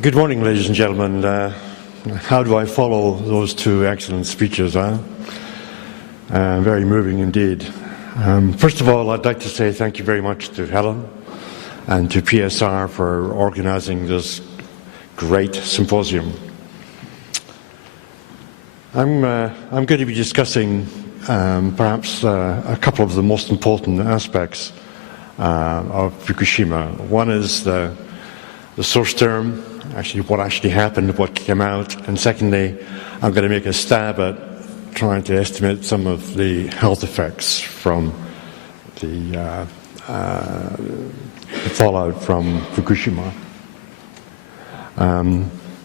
Good morning, ladies and gentlemen. How do I follow those two excellent speeches? Very moving indeed. First of all, I'd like to say thank you very much to Helen and to PSR for organising this great symposium. I'm going to be discussing perhaps a couple of the most important aspects of Fukushima. One is the source term, actually what actually happened, what came out, and secondly, I'm going to make a stab at trying to estimate some of the health effects from the fallout from Fukushima.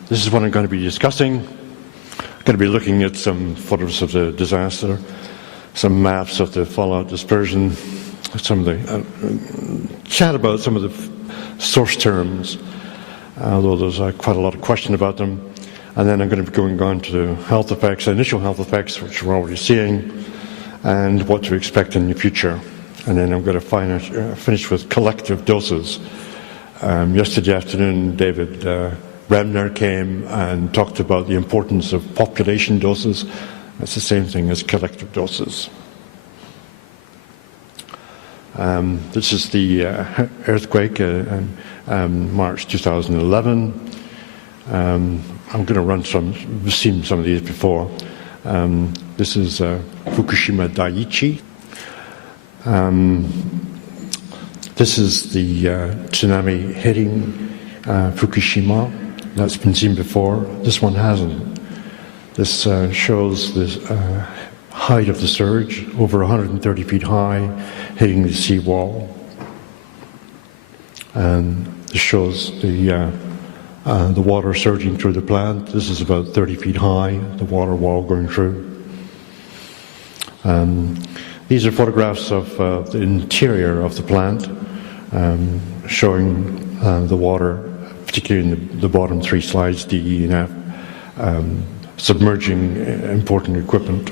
This is what I'm going to be discussing. I'm going to be looking at some photos of the disaster, some maps of the fallout dispersion, some of the chat about some of the source terms, although there's quite a lot of question about them. And then I'm going to be going on to health effects, initial health effects, which we're already seeing, and what to expect in the future. And then I'm going to finish with collective doses. Yesterday afternoon, David Remner came and talked about the importance of population doses. That's the same thing as collective doses. This is the earthquake in March 2011. I'm going to run some, we've seen some of these before. This is Fukushima Daiichi. This is the tsunami hitting Fukushima. That's been seen before. This one hasn't. This shows the height of the surge, over 130 feet high, hitting the seawall. And this shows the water surging through the plant. This is about 30 feet high, the water wall going through. These are photographs of the interior of the plant, showing the water, particularly in the bottom three slides, D, E, and F, submerging important equipment.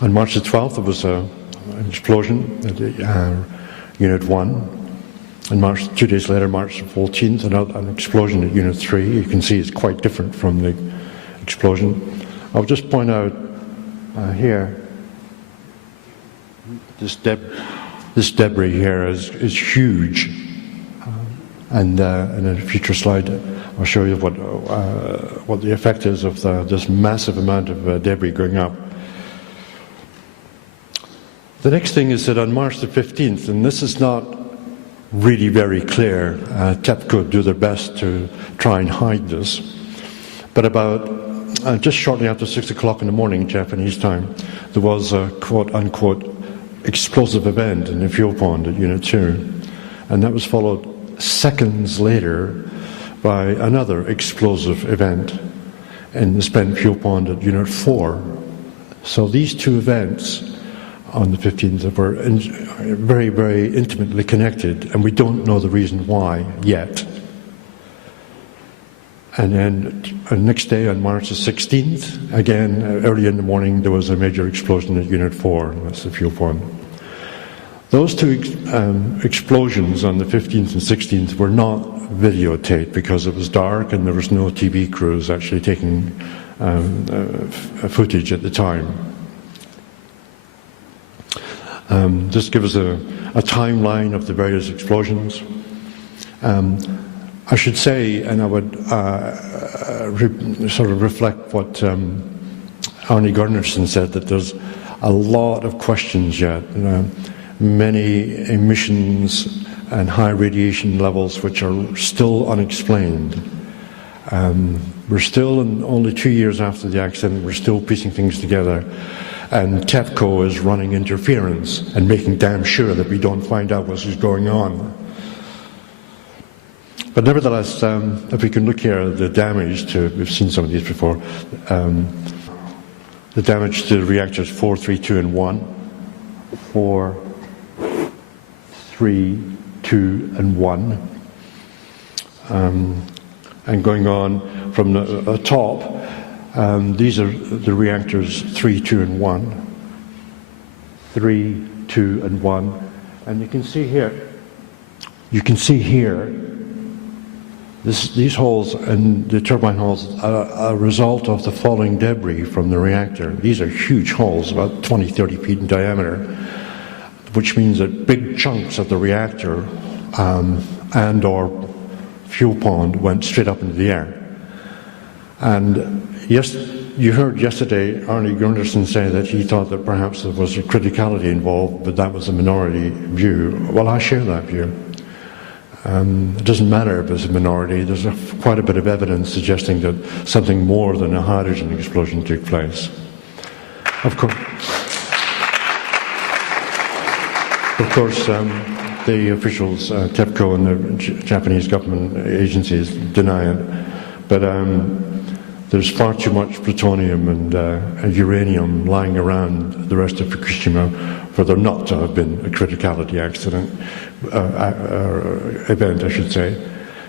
On March the 12th, there was an explosion at Unit 1. And 2 days later, March the 14th, an explosion at Unit 3. You can see it's quite different from the explosion. I'll just point out here, this debris here is huge. And in a future slide, I'll show you what the effect is of this massive amount of debris going up. The next thing is that on March the 15th, and this is not really very clear, TEPCO do their best to try and hide this, but about just shortly after 6 o'clock in the morning, Japanese time, there was a quote-unquote explosive event in the fuel pond at Unit 2, and that was followed seconds later by another explosive event in the spent fuel pond at Unit 4. So these two events on the 15th were very, very intimately connected, and we don't know the reason why yet. And then the next day, on March the 16th, again, early in the morning, there was a major explosion at Unit 4, that's the fuel pond. Those two explosions on the 15th and 16th were not videotaped because it was dark and there was no TV crews actually taking footage at the time. Just give us a timeline of the various explosions. I should say, and I would sort of reflect what Arne Gunnarsson said, that there's a lot of questions yet. Many emissions and high radiation levels which are still unexplained. We're still, only 2 years after the accident, we're still piecing things together. And TEPCO is running interference and making damn sure that we don't find out what's going on. But nevertheless, if we can look here, the damage to, we've seen some of these before, the damage to the reactors 4, 3, 2, and 1. 4, 3, 2, and 1. And going on from the top, these are the reactors 3, 2, and 1. 3, 2, and 1. And you can see here These holes and the turbine holes are a result of the falling debris from the reactor. These are huge holes, about 20, 30 feet in diameter, which means that big chunks of the reactor and or fuel pond went straight up into the air. And yes, you heard yesterday Arne Gundersen say that he thought that perhaps there was a criticality involved, but that was a minority view. Well, I share that view. It doesn't matter if it's a minority. There's quite a bit of evidence suggesting that something more than a hydrogen explosion took place. Of course, the officials, TEPCO and the Japanese government agencies deny it. But there's far too much plutonium and uranium lying around the rest of Fukushima for there not to have been a criticality accident, event, I should say.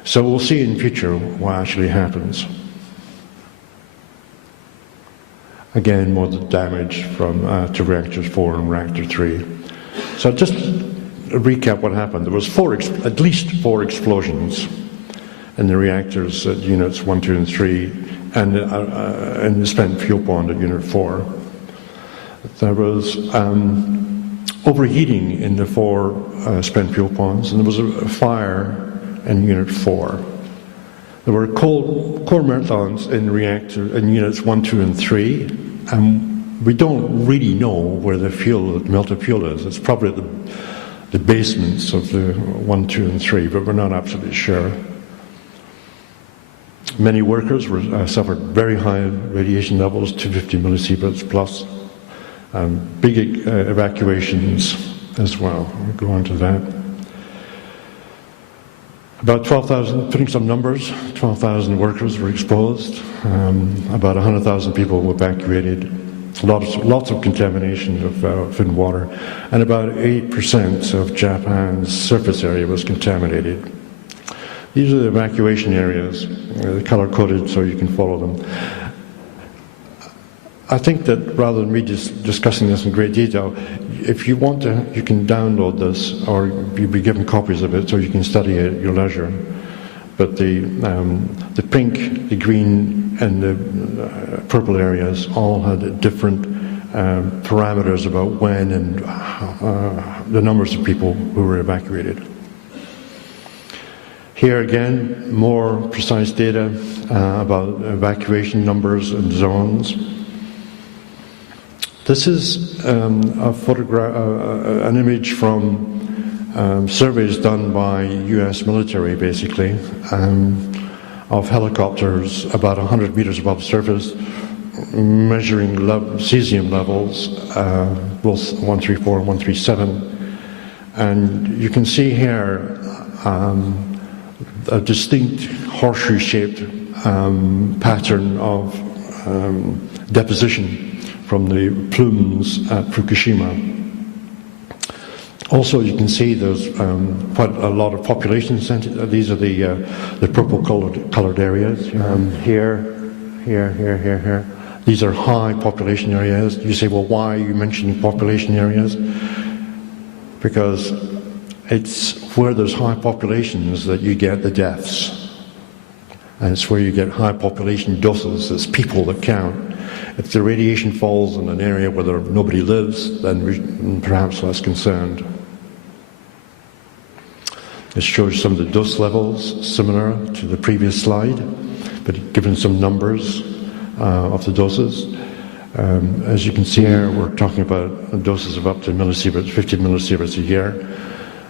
So we'll see in future what actually happens. Again, more the damage from to reactors 4 and reactor 3. So just to recap what happened. There was at least four explosions in the reactors at units 1, 2, and 3, and the spent fuel pond at unit 4. There was overheating in the 4 spent fuel ponds, and there was a fire in unit 4. There were core marathons in units 1, 2, and 3, and we don't really know where the melted fuel is. It's probably at the basements of the 1, 2, and 3, but we're not absolutely sure. Many workers suffered very high radiation levels, 250 millisieverts plus. Big evacuations as well. We'll go on to that. About 12,000, putting some numbers, 12,000 workers were exposed. About 100,000 people were evacuated. Lots of contamination of food and water. And about 8% of Japan's surface area was contaminated. These are the evacuation areas, they're color-coded so you can follow them. I think that rather than me discussing this in great detail, if you want to, you can download this, or you'll be given copies of it so you can study it at your leisure. But the pink, the green, and the purple areas all had different parameters about when and the numbers of people who were evacuated. Here again, more precise data about evacuation numbers and zones. This is a photograph, an image from surveys done by U.S. military, basically, of helicopters about 100 meters above surface, measuring cesium levels, both 134 and 137. And you can see here a distinct horseshoe-shaped pattern of deposition from the plumes at Fukushima. Also, you can see there's quite a lot of population centers. These are the purple-colored areas. Here. These are high population areas. You say, well, why are you mentioning population areas? Because it's where there's high populations that you get the deaths. And it's where you get high population doses. It's people that count. If the radiation falls in an area where nobody lives, then we're perhaps less concerned. This shows some of the dose levels, similar to the previous slide, but given some numbers of the doses. As you can see here, we're talking about doses of up to millisieverts, 50 millisieverts a year.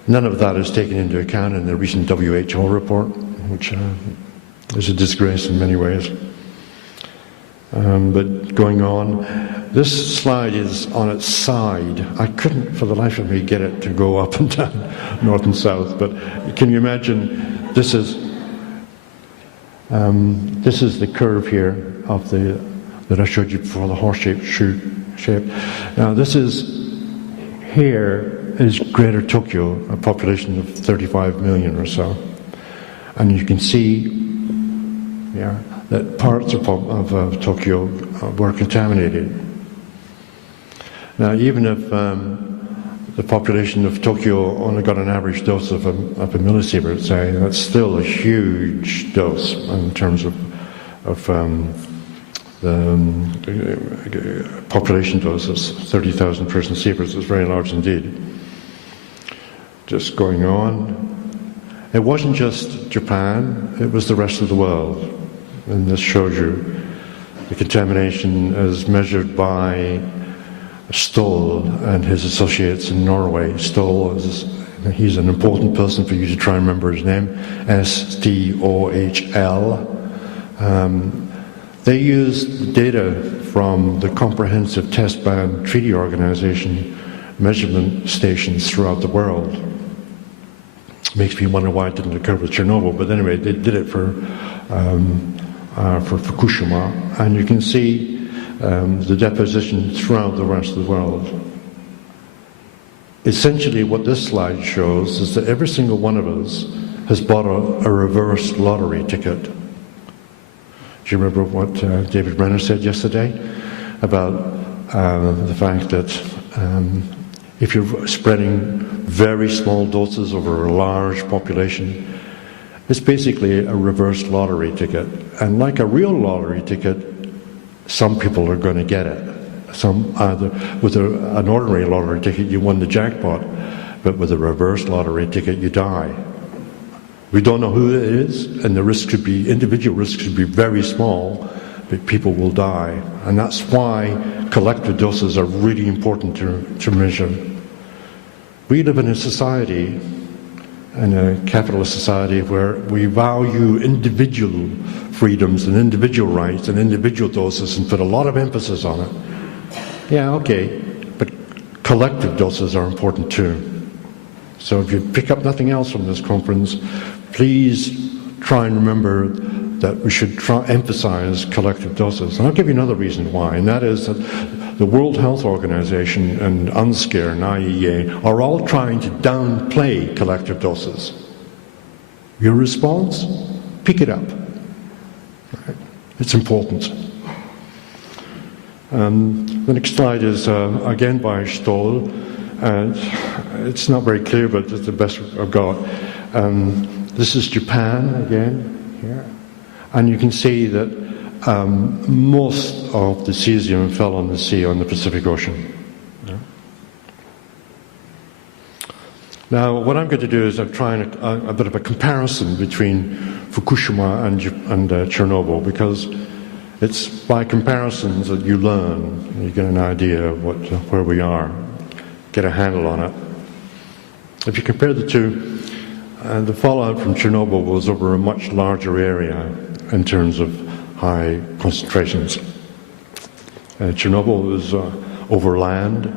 None of that is taken into account in the recent WHO report, which is a disgrace in many ways. But going on, this slide is on its side. I couldn't for the life of me get it to go up and down, north and south, but can you imagine, this is the curve here of that I showed you before, the horse-shaped shape. Now this here is Greater Tokyo, a population of 35 million or so. And you can see that parts of Tokyo were contaminated. Now, even if the population of Tokyo only got an average dose of a millisievert, say, that's still a huge dose in terms of the population doses. 30,000 person sieverts is very large indeed. Just going on. It wasn't just Japan, it was the rest of the world. And this shows you the contamination as measured by Stoll and his associates in Norway. Stoll he's an important person for you to try and remember his name, S-T-O-H-L. They used data from the Comprehensive Test Ban Treaty Organization measurement stations throughout the world. Makes me wonder why it didn't occur with Chernobyl, but anyway, they did it for Fukushima, and you can see the deposition throughout the rest of the world. Essentially, what this slide shows is that every single one of us has bought a reverse lottery ticket. Do you remember what David Brenner said yesterday about the fact that if you're spreading very small doses over a large population, it's basically a reverse lottery ticket. And like a real lottery ticket, some people are going to get it. Some either with an ordinary lottery ticket, you won the jackpot, but with a reverse lottery ticket, you die. We don't know who it is, and the risk could be, individual risks could be very small, but people will die. And that's why collective doses are really important to measure. We live in a society, in a capitalist society, where we value individual freedoms and individual rights and individual doses and put a lot of emphasis on it. Yeah, okay, but collective doses are important too. So if you pick up nothing else from this conference, please try and remember that we should emphasize collective doses. And I'll give you another reason why, and that is that the World Health Organization and UNSCARE and IEA are all trying to downplay collective doses. Your response? Pick it up. It's important. The next slide is again by Stoll. It's not very clear, but it's the best I've got. This is Japan again here, and you can see that most of the cesium fell on the sea on the Pacific Ocean. Yeah. Now, what I'm going to do is I'm trying a bit of a comparison between Fukushima and Chernobyl, because it's by comparisons that you learn, and you get an idea of where we are, get a handle on it. If you compare the two, the fallout from Chernobyl was over a much larger area in terms of high concentrations. Chernobyl was over land,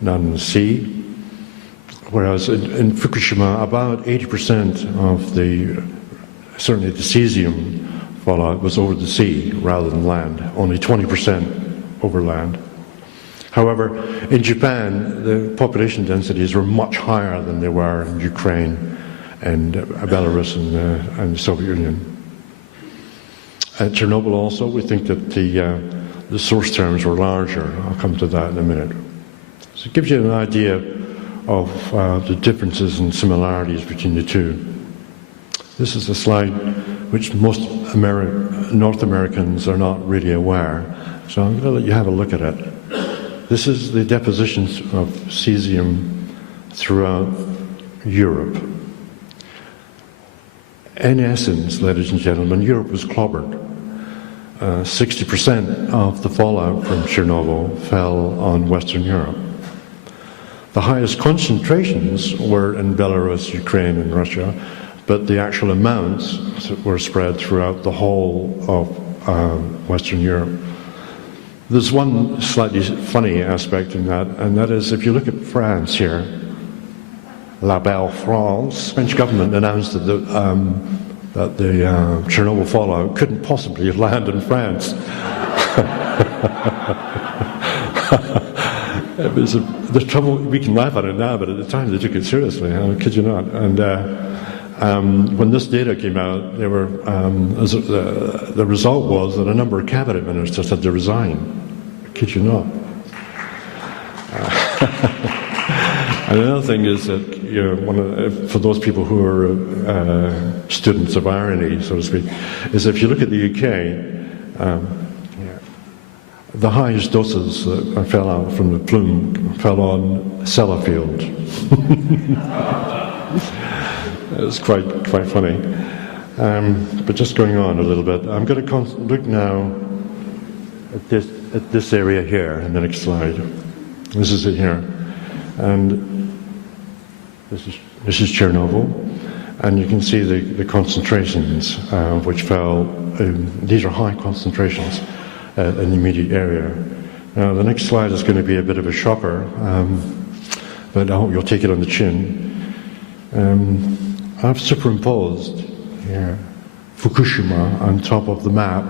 not in the sea, whereas in Fukushima, about 80% of certainly the cesium fallout was over the sea rather than land, only 20% over land. However, in Japan, the population densities were much higher than they were in Ukraine and Belarus and the Soviet Union. At Chernobyl also, we think that the source terms were larger. I'll come to that in a minute. So it gives you an idea of the differences and similarities between the two. This is a slide which most North Americans are not really aware, so I'm going to let you have a look at it. This is the depositions of cesium throughout Europe. In essence, ladies and gentlemen, Europe was clobbered. 60% of the fallout from Chernobyl fell on Western Europe. The highest concentrations were in Belarus, Ukraine, and Russia, but the actual amounts were spread throughout the whole of Western Europe. There's one slightly funny aspect in that, and that is if you look at France here, La Belle France, the French government announced that the Chernobyl fallout couldn't possibly land in France. It was the trouble. We can laugh at it now, but at the time they took it seriously. I kid you not. And when this data came out, they were the result was that a number of cabinet ministers had to resign. I kid you not. And another thing is that, for those people who are students of irony, so to speak, is if you look at the UK, the highest doses that fell out from the plume fell on Sellafield. It's quite funny. But just going on a little bit, I'm going to look now at this area here in the next slide. This is it here, and this is Chernobyl, and you can see the concentrations which fell. These are high concentrations in the immediate area. Now the next slide is going to be a bit of a shocker, but I hope you'll take it on the chin. I've superimposed here Fukushima on top of the map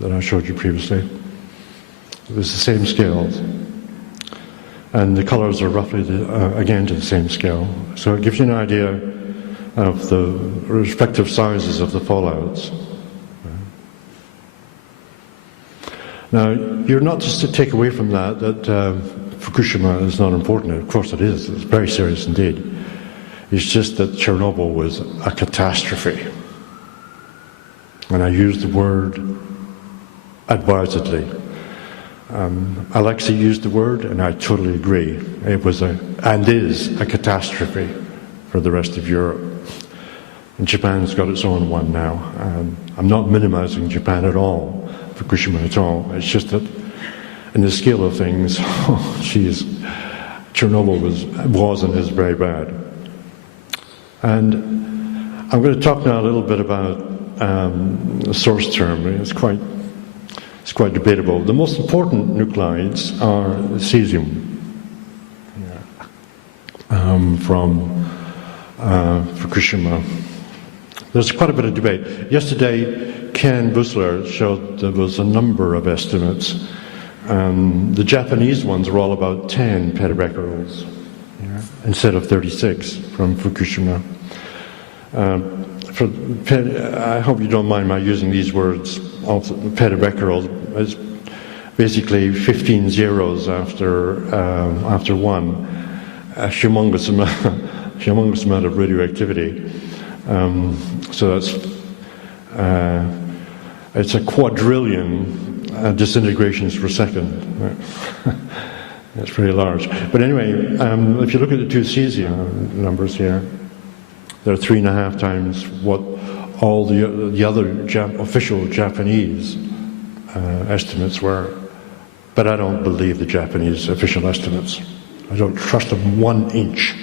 that I showed you previously. It was the same scales, and the colors are roughly again to the same scale. So it gives you an idea of the respective sizes of the fallouts. Now, you're not just to take away from that Fukushima is not important. Of course it is. It's very serious indeed. It's just that Chernobyl was a catastrophe. And I use the word advisedly. Alexei used the word, and I totally agree. It was and is a catastrophe for the rest of Europe. And Japan's got its own one now. I'm not minimizing Japan at all, Fukushima at all. It's just that in the scale of things, Chernobyl was and is very bad. And I'm going to talk now a little bit about the source term. It's quite debatable. The most important nuclides are cesium from Fukushima. There's quite a bit of debate. Yesterday, Ken Busler showed there was a number of estimates. The Japanese ones are all about 10 petabecquerels instead of 36 from Fukushima. I hope you don't mind my using these words. Petabecquerel is basically 15 zeros after one. A humongous amount of radioactivity. So it's a quadrillion disintegrations per second. It's pretty large. But anyway, if you look at the two cesium numbers here, they're 3.5 times what all the other official Japanese estimates were. But I don't believe the Japanese official estimates. I don't trust them 1 inch.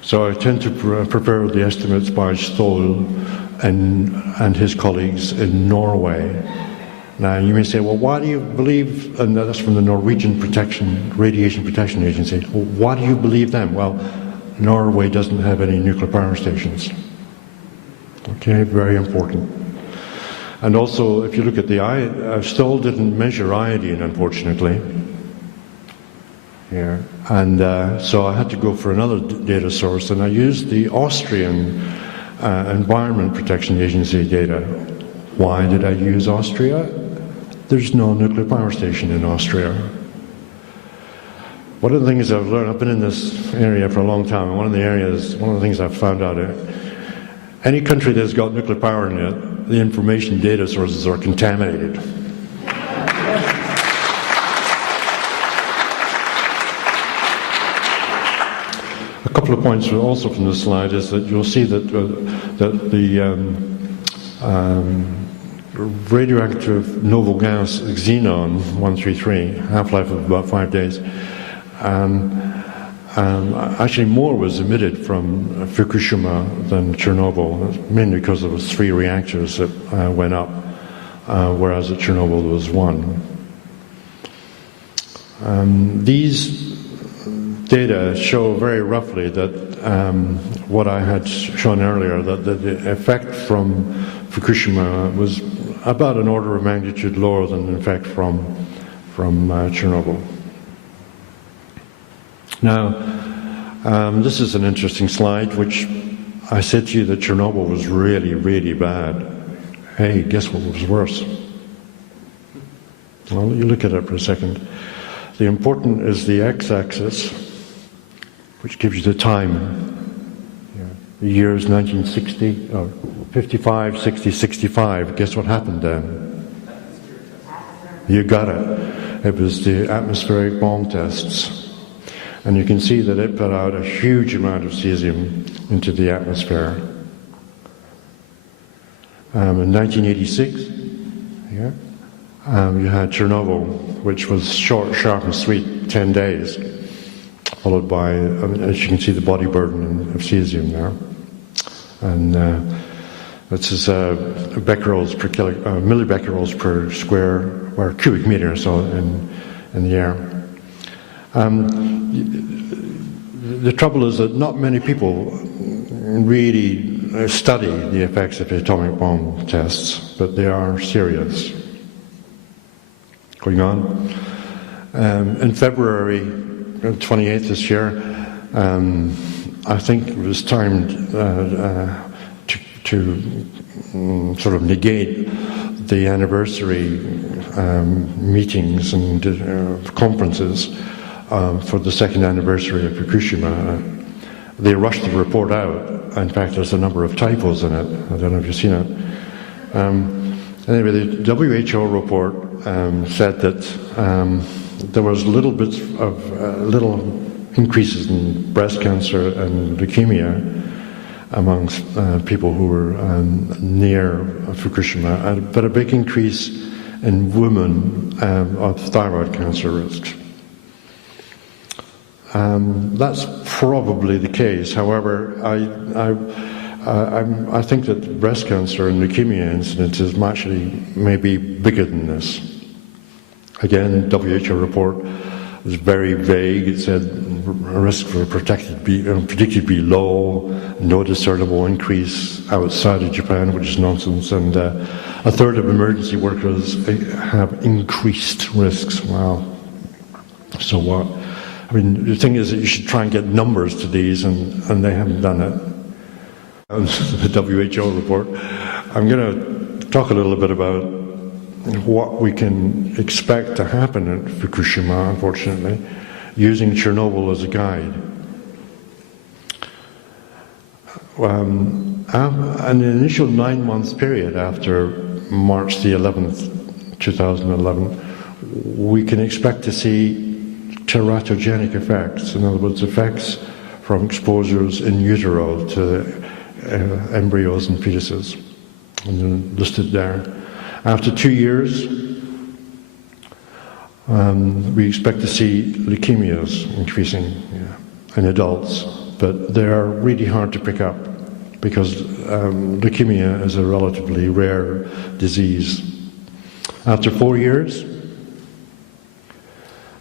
So I tend to prepare the estimates by Stoll and his colleagues in Norway. Now you may say, well, why do you believe, and that's from the Norwegian Radiation Protection Agency, well, why do you believe them? Well, Norway doesn't have any nuclear power stations. Okay, very important. And also, if you look at the Stoll didn't measure iodine, unfortunately. Here. And so I had to go for another data source, and I used the Austrian Environment Protection Agency data. Why did I use Austria? There's no nuclear power station in Austria. One of the things I've learned, I've been in this area for a long time, and one of the things I've found out, any country that's got nuclear power in it, the information data sources are contaminated. A couple of points also from this slide is that you'll see that the radioactive noble gas xenon 133, half-life of about 5 days, actually more was emitted from Fukushima than Chernobyl, mainly because there was 3 reactors that went up, whereas at Chernobyl there was 1. These data show very roughly that what I had shown earlier, that the effect from Fukushima was about an order of magnitude lower than the effect from Chernobyl. Now, this is an interesting slide, which I said to you that Chernobyl was really, really bad. Hey, guess what was worse? Well, you look at it for a second. The important is the x-axis, which gives you the time. The years 1960, or 55, 60, 65. Guess what happened then? You got it. It was the atmospheric bomb tests. And you can see that it put out a huge amount of cesium into the atmosphere. In 1986, you had Chernobyl, which was short, sharp and sweet, 10 days, followed by, as you can see, the body burden of cesium there. And this is becquerels per millibecquerels per square or cubic meter, so in the air. The trouble is that not many people really study the effects of atomic bomb tests, but they are serious. Going on. In February 28th this year, I think it was timed to sort of negate the anniversary meetings and conferences for the second anniversary of Fukushima. They rushed the report out. In fact, there's a number of typos in it. I don't know if you've seen it. Anyway, the WHO report said that there was little increases in breast cancer and leukemia amongst people who were near Fukushima, but a big increase in women of thyroid cancer risks. That's probably the case. However, I think that breast cancer and leukemia incidences actually may be bigger than this. Again, WHO report was very vague. It said risks were predicted to be low, no discernible increase outside of Japan, which is nonsense, and a third of emergency workers have increased risks. Wow. So what? I mean, the thing is that you should try and get numbers to these, and they haven't done it. The WHO report. I'm going to talk a little bit about what we can expect to happen at Fukushima, unfortunately, using Chernobyl as a guide. In the initial 9-month period after March the 11th, 2011, we can expect to see teratogenic effects, in other words, effects from exposures in utero to embryos and fetuses, and they're listed there. After 2 years, we expect to see leukemias increasing in adults, but they are really hard to pick up because leukemia is a relatively rare disease. After 4 years,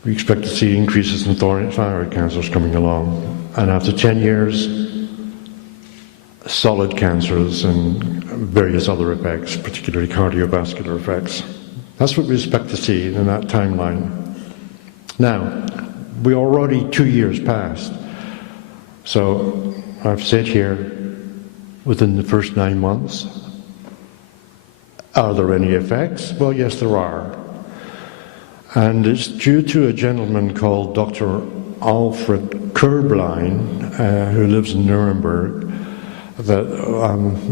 we expect to see increases in thyroid cancers coming along. And after 10 years, solid cancers and various other effects, particularly cardiovascular effects. That's what we expect to see in that timeline. Now, we're already 2 years past. So I've said here, within the first 9 months, are there any effects? Well, yes, there are. And it's due to a gentleman called Dr. Alfred Körblein, who lives in Nuremberg, that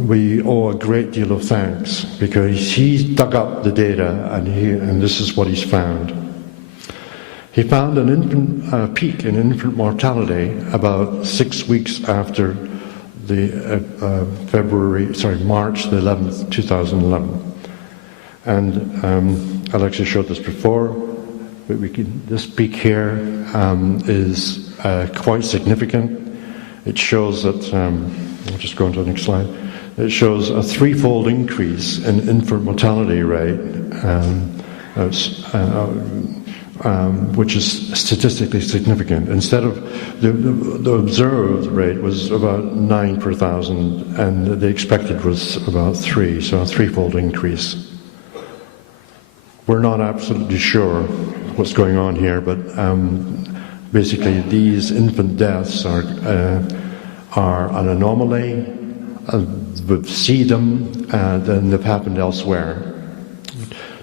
we owe a great deal of thanks, because he's dug up the data and this is what he's found. He found an infant peak in infant mortality about 6 weeks after the March the 11th, 2011. And Alexa showed this before. This peak here is quite significant. It shows that, I'll just go on to the next slide. It shows a threefold increase in infant mortality rate, which is statistically significant. Instead of the observed rate was about 9 per thousand, and the expected was about 3, so a threefold increase. We're not absolutely sure what's going on here, but basically these infant deaths are an anomaly. We see them, and they've happened elsewhere.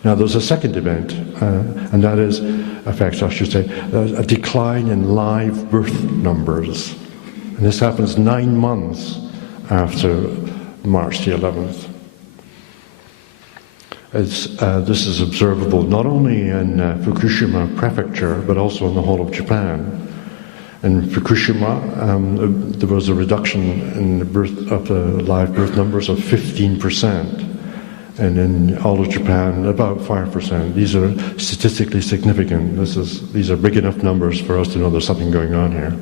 Now there's a second event, and that is effects, I should say, a decline in live birth numbers. And this happens 9 months after March the 11th. This is observable not only in Fukushima prefecture, but also in the whole of Japan. In Fukushima, there was a reduction in the live birth numbers of 15%. And in all of Japan, about 5%. These are statistically significant. These are big enough numbers for us to know there's something going on here.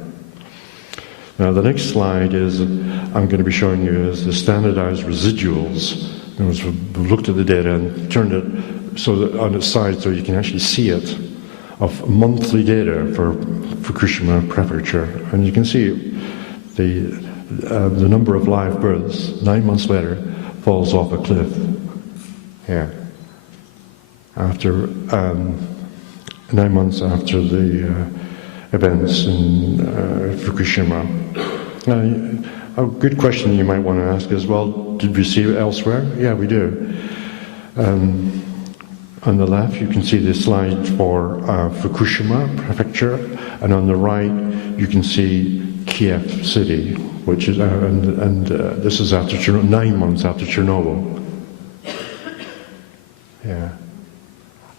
Now, the next slide I'm going to be showing you is the standardized residuals. We've looked at the data and turned it on its side so you can actually see it, of monthly data for Fukushima prefecture. And you can see the number of live births 9 months later falls off a cliff. Here, after 9 months after the events in Fukushima. A good question you might want to ask is, well, did we see it elsewhere? Yeah, we do. On the left, you can see the slide for Fukushima prefecture, and on the right, you can see Kiev city, which is, this is after 9 months after Chernobyl. Yeah.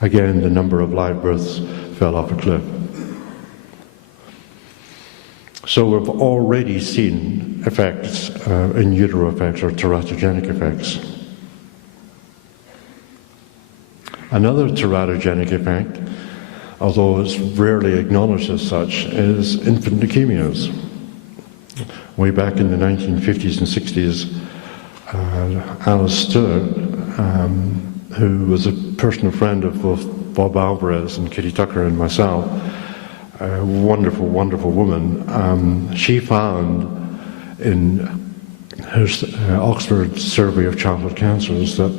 Again, the number of live births fell off a cliff. So we've already seen effects, in utero effects or teratogenic effects. Another teratogenic effect, although it's rarely acknowledged as such, is infant leukemias. Way back in the 1950s and 60s, Alice Stewart, who was a personal friend of both Bob Alvarez and Kitty Tucker and myself, a wonderful, wonderful woman. She found in her Oxford Survey of Childhood Cancers that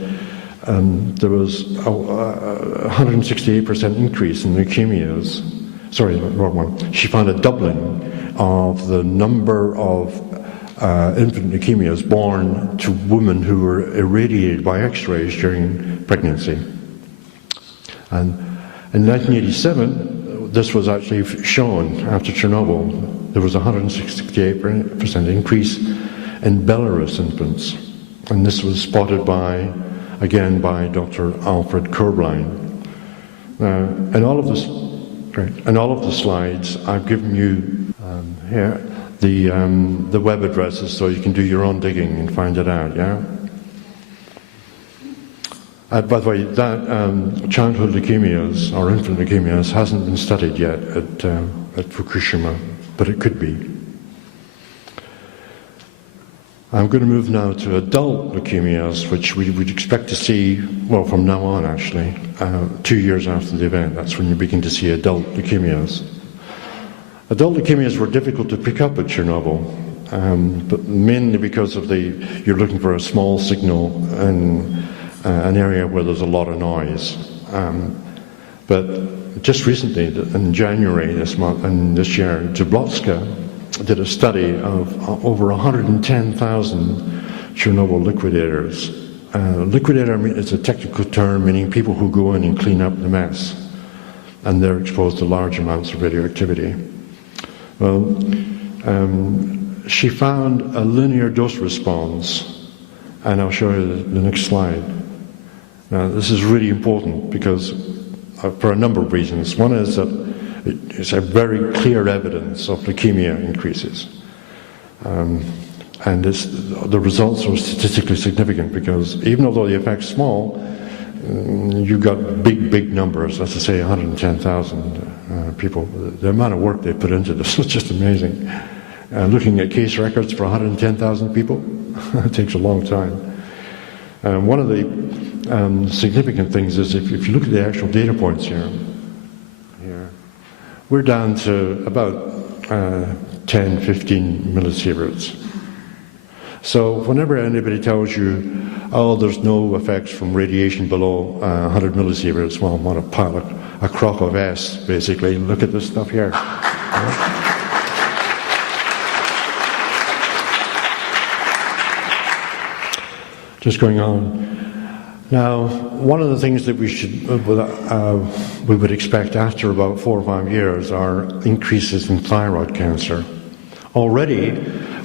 there was a 168% increase in leukemias. Sorry, wrong one. She found a doubling of the number of infant leukemias born to women who were irradiated by X-rays during pregnancy. And in 1987, this was actually shown after Chernobyl. There was a 168% increase in Belarus infants. And this was spotted again by Dr. Alfred Kurblein. In all of the slides, I've given you here the web addresses so you can do your own digging and find it out, yeah? By the way, that childhood leukemias or infant leukemias hasn't been studied yet at Fukushima, but it could be. I'm going to move now to adult leukemias, which we would expect to see, well, from now on actually, 2 years after the event. That's when you begin to see adult leukemias. Adult leukemias were difficult to pick up at Chernobyl, but mainly because of you're looking for a small signal in an area where there's a lot of noise. But just recently, in January this month and this year, Jablotska did a study of over 110,000 Chernobyl liquidators. Liquidator is a technical term meaning people who go in and clean up the mess, and they're exposed to large amounts of radioactivity. Well, she found a linear dose response, and I'll show you the next slide. Now, this is really important because for a number of reasons. One is that it's a very clear evidence of leukemia increases. And the results are statistically significant because even although the effect's small, you've got big numbers, let's say 110,000 people. The amount of work they put into this is just amazing. Looking at case records for 110,000 people, it takes a long time. One of the significant things is if you look at the actual data points here, we're down to about 10, 15 millisieverts. So whenever anybody tells you, oh, there's no effects from radiation below 100 millisieverts, well, what a crock of S, basically. Look at this stuff here. Just going on. Now, one of the things that we would expect after about 4 or 5 years are increases in thyroid cancer. Already,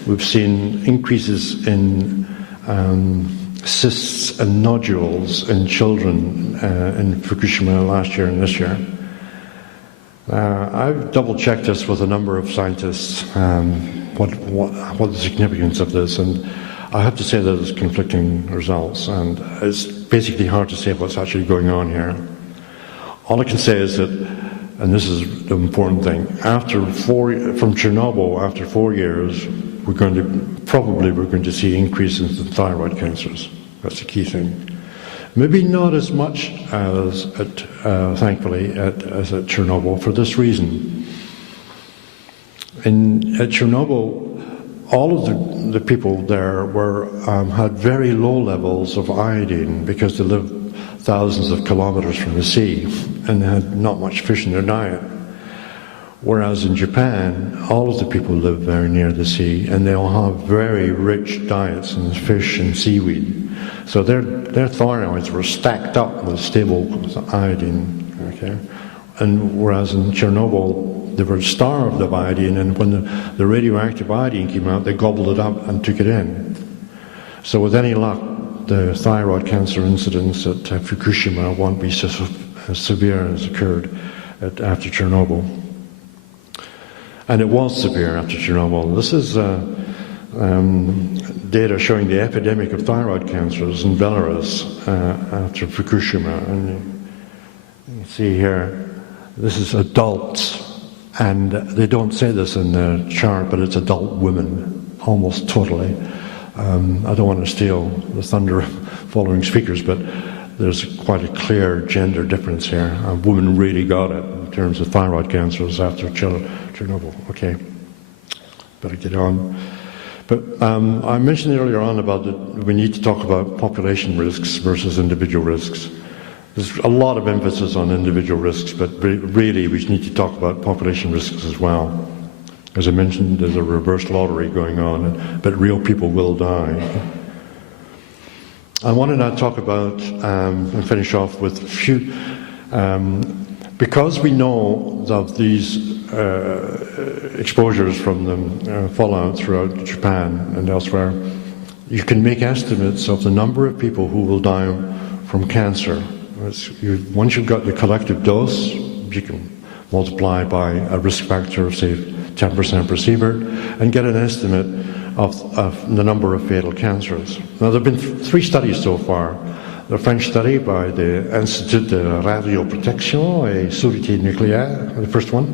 we've seen increases in cysts and nodules in children in Fukushima last year and this year. I've double-checked this with a number of scientists, what the significance of this, and I have to say that there's conflicting results, and it's basically hard to say what's actually going on here. All I can say is that, and this is the important thing, from Chernobyl, after 4 years, we're going to see increases in thyroid cancers. That's the key thing. Maybe not as much as thankfully, as at Chernobyl for this reason. At Chernobyl, all of the people there had very low levels of iodine because they lived thousands of kilometers from the sea and they had not much fish in their diet. Whereas in Japan, all of the people live very near the sea and they all have very rich diets in fish and seaweed. So their thyroids were stacked up with stable iodine. Okay? And whereas in Chernobyl, they were starved of iodine, and when the radioactive iodine came out, they gobbled it up and took it in. So with any luck, the thyroid cancer incidence at Fukushima won't be so severe as occurred after Chernobyl. And it was severe after Chernobyl. This is data showing the epidemic of thyroid cancers in Belarus after Fukushima. And you can see here, this is adults. And they don't say this in the chart, but it's adult women, almost totally. I don't want to steal the thunder following speakers, but there's quite a clear gender difference here. Women really got it in terms of thyroid cancers after Chernobyl. Okay, better get on. But I mentioned earlier on about that we need to talk about population risks versus individual risks. There's a lot of emphasis on individual risks, but really we need to talk about population risks as well. As I mentioned, there's a reverse lottery going on, but real people will die. I want to now talk about, and finish off with a few, because we know of these exposures from the fallout throughout Japan and elsewhere, you can make estimates of the number of people who will die from cancer. Once you've got the collective dose, you can multiply by a risk factor of, say, 10% per sievert, and get an estimate of the number of fatal cancers. Now, there have been 3 studies so far. The French study by the Institut de Radioprotection et Sûreté Nucléaire, the first one,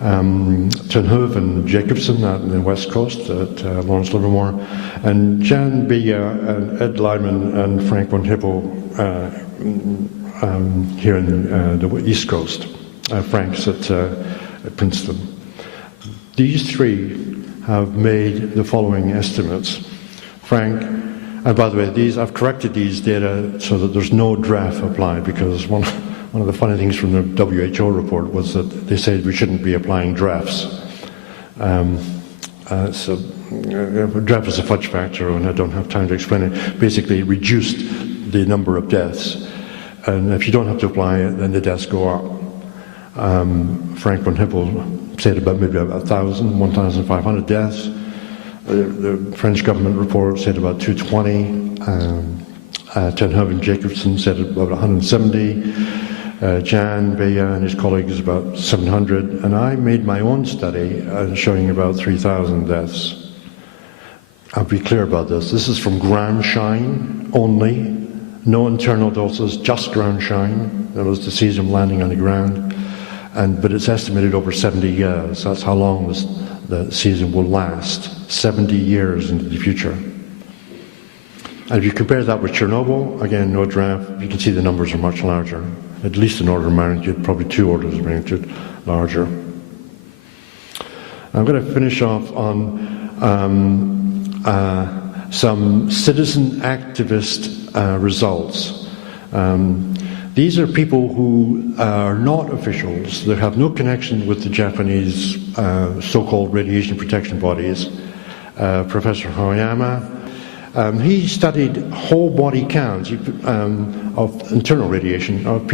Tenhove and Jacobson on the West Coast at Lawrence Livermore, and Jan Bia and Ed Lyman and Frank von Hippel here in the East Coast. Frank's at Princeton. These 3 have made the following estimates. Frank, and by the way, I've corrected these data so that there's no DREF applied, because one of the funny things from the WHO report was that they said we shouldn't be applying DREFs. So DREF is a fudge factor, and I don't have time to explain it. Basically, it reduced the number of deaths, and if you don't have to apply it, then the deaths go up. Frank von Hippel said about maybe 1,500 deaths. The French government report said about 220. Tenhove and Jacobson said about 170. Jan Bea and his colleagues about 700. And I made my own study showing about 3,000 deaths. I'll be clear about this. This is from ground shine only. No internal doses, just ground shine. That was the cesium landing on the ground. But it's estimated over 70 years. That's how long the cesium will last, 70 years into the future. And if you compare that with Chernobyl, again, no draft, you can see the numbers are much larger, at least an order of magnitude, probably 2 orders of magnitude larger. I'm going to finish off on some citizen activist results. These are people who are not officials. They have no connection with the Japanese so-called radiation protection bodies. Professor Hoyama, He studied whole body counts of internal radiation of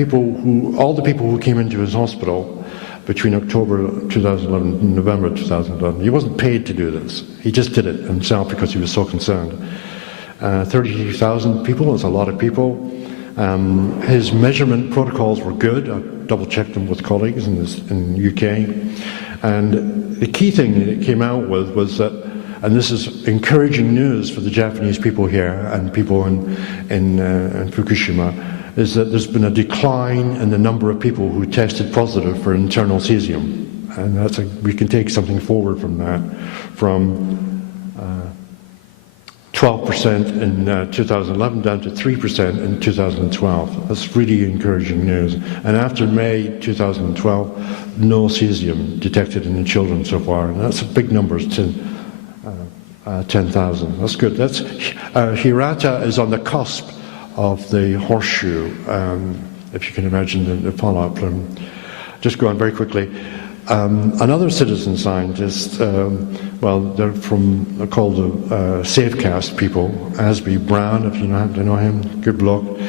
all the people who came into his hospital between October 2011 and November 2011. He wasn't paid to do this. He just did it himself because he was so concerned. 32,000 people is a lot of people. His measurement protocols were good. I double-checked them with colleagues in the UK. And the key thing that it came out with was that, and this is encouraging news for the Japanese people here and people in Fukushima, is that there's been a decline in the number of people who tested positive for internal cesium. And we can take something forward from that, from 12% in 2011 down to 3% in 2012. That's really encouraging news. And after May 2012, no cesium detected in the children so far. And that's a big number, 10,000. That's good. Hirata is on the cusp of the horseshoe, if you can imagine the fallout plume. Just going very quickly. Another citizen scientist, well, they're called the Safecast people, Asby Brown, if you happen to know him, good bloke.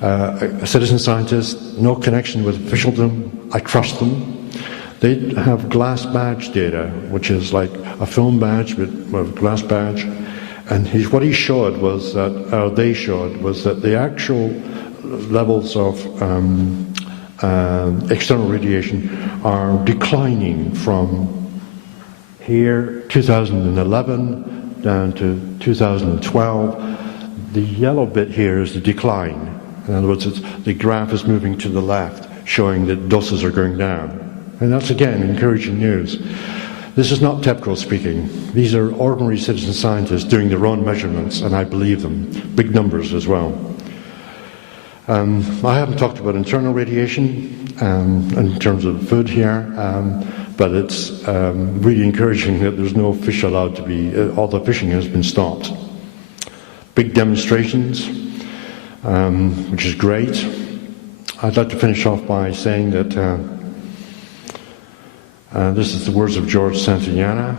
A citizen scientist, no connection with officialdom, I trust them. They have glass badge data, which is like a film badge with a glass badge. And what he showed was that, they showed, was that the actual levels of external radiation are declining from here, 2011, down to 2012. The yellow bit here is the decline. In other words, the graph is moving to the left, showing that doses are going down. And that's, again, encouraging news. This is not TEPCO speaking. These are ordinary citizen scientists doing their own measurements, and I believe them. Big numbers as well. I haven't talked about internal radiation in terms of food here, but it's really encouraging that there's no fish allowed to be, all the fishing has been stopped. Big demonstrations, which is great. I'd like to finish off by saying that this is the words of George Santayana,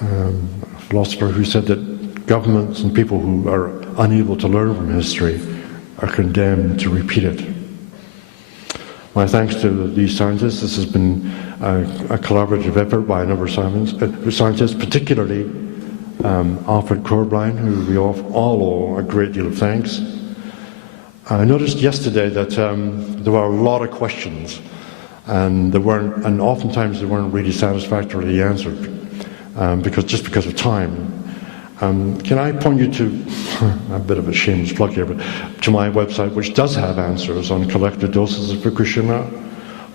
a philosopher who said that governments and people who are unable to learn from history are condemned to repeat it. My thanks to these scientists. This has been a collaborative effort by a number of scientists, particularly Alfred Corbline, who we all owe a great deal of thanks. I noticed yesterday that there were a lot of questions, and oftentimes they weren't really satisfactorily answered because of time. Can I point you to a bit of a shameless plug here, but to my website, which does have answers on collected doses of Fukushima,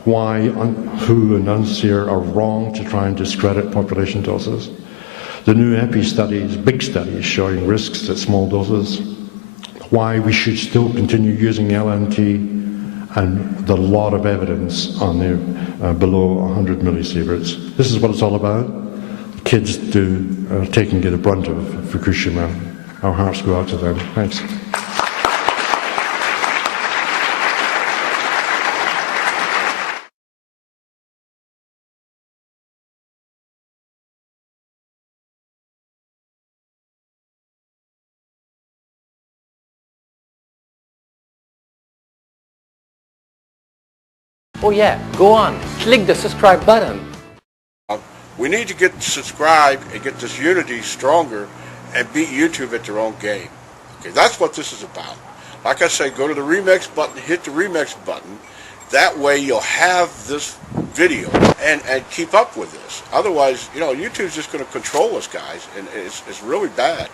why WHO and UNSEER are wrong to try and discredit population doses, the new EPI studies, big studies showing risks at small doses, why we should still continue using LNT, and the lot of evidence on the below 100 millisieverts. This is what it's all about. Kids taking the brunt of Fukushima. Our hearts go out to them. Thanks. Oh yeah, go on, click the subscribe button. We need to get subscribed and get this unity stronger and beat YouTube at their own game. Okay, that's what this is about. Like I say, go to the remix button, hit the remix button. That way you'll have this video and keep up with this. Otherwise, YouTube's just going to control us, guys, and it's really bad.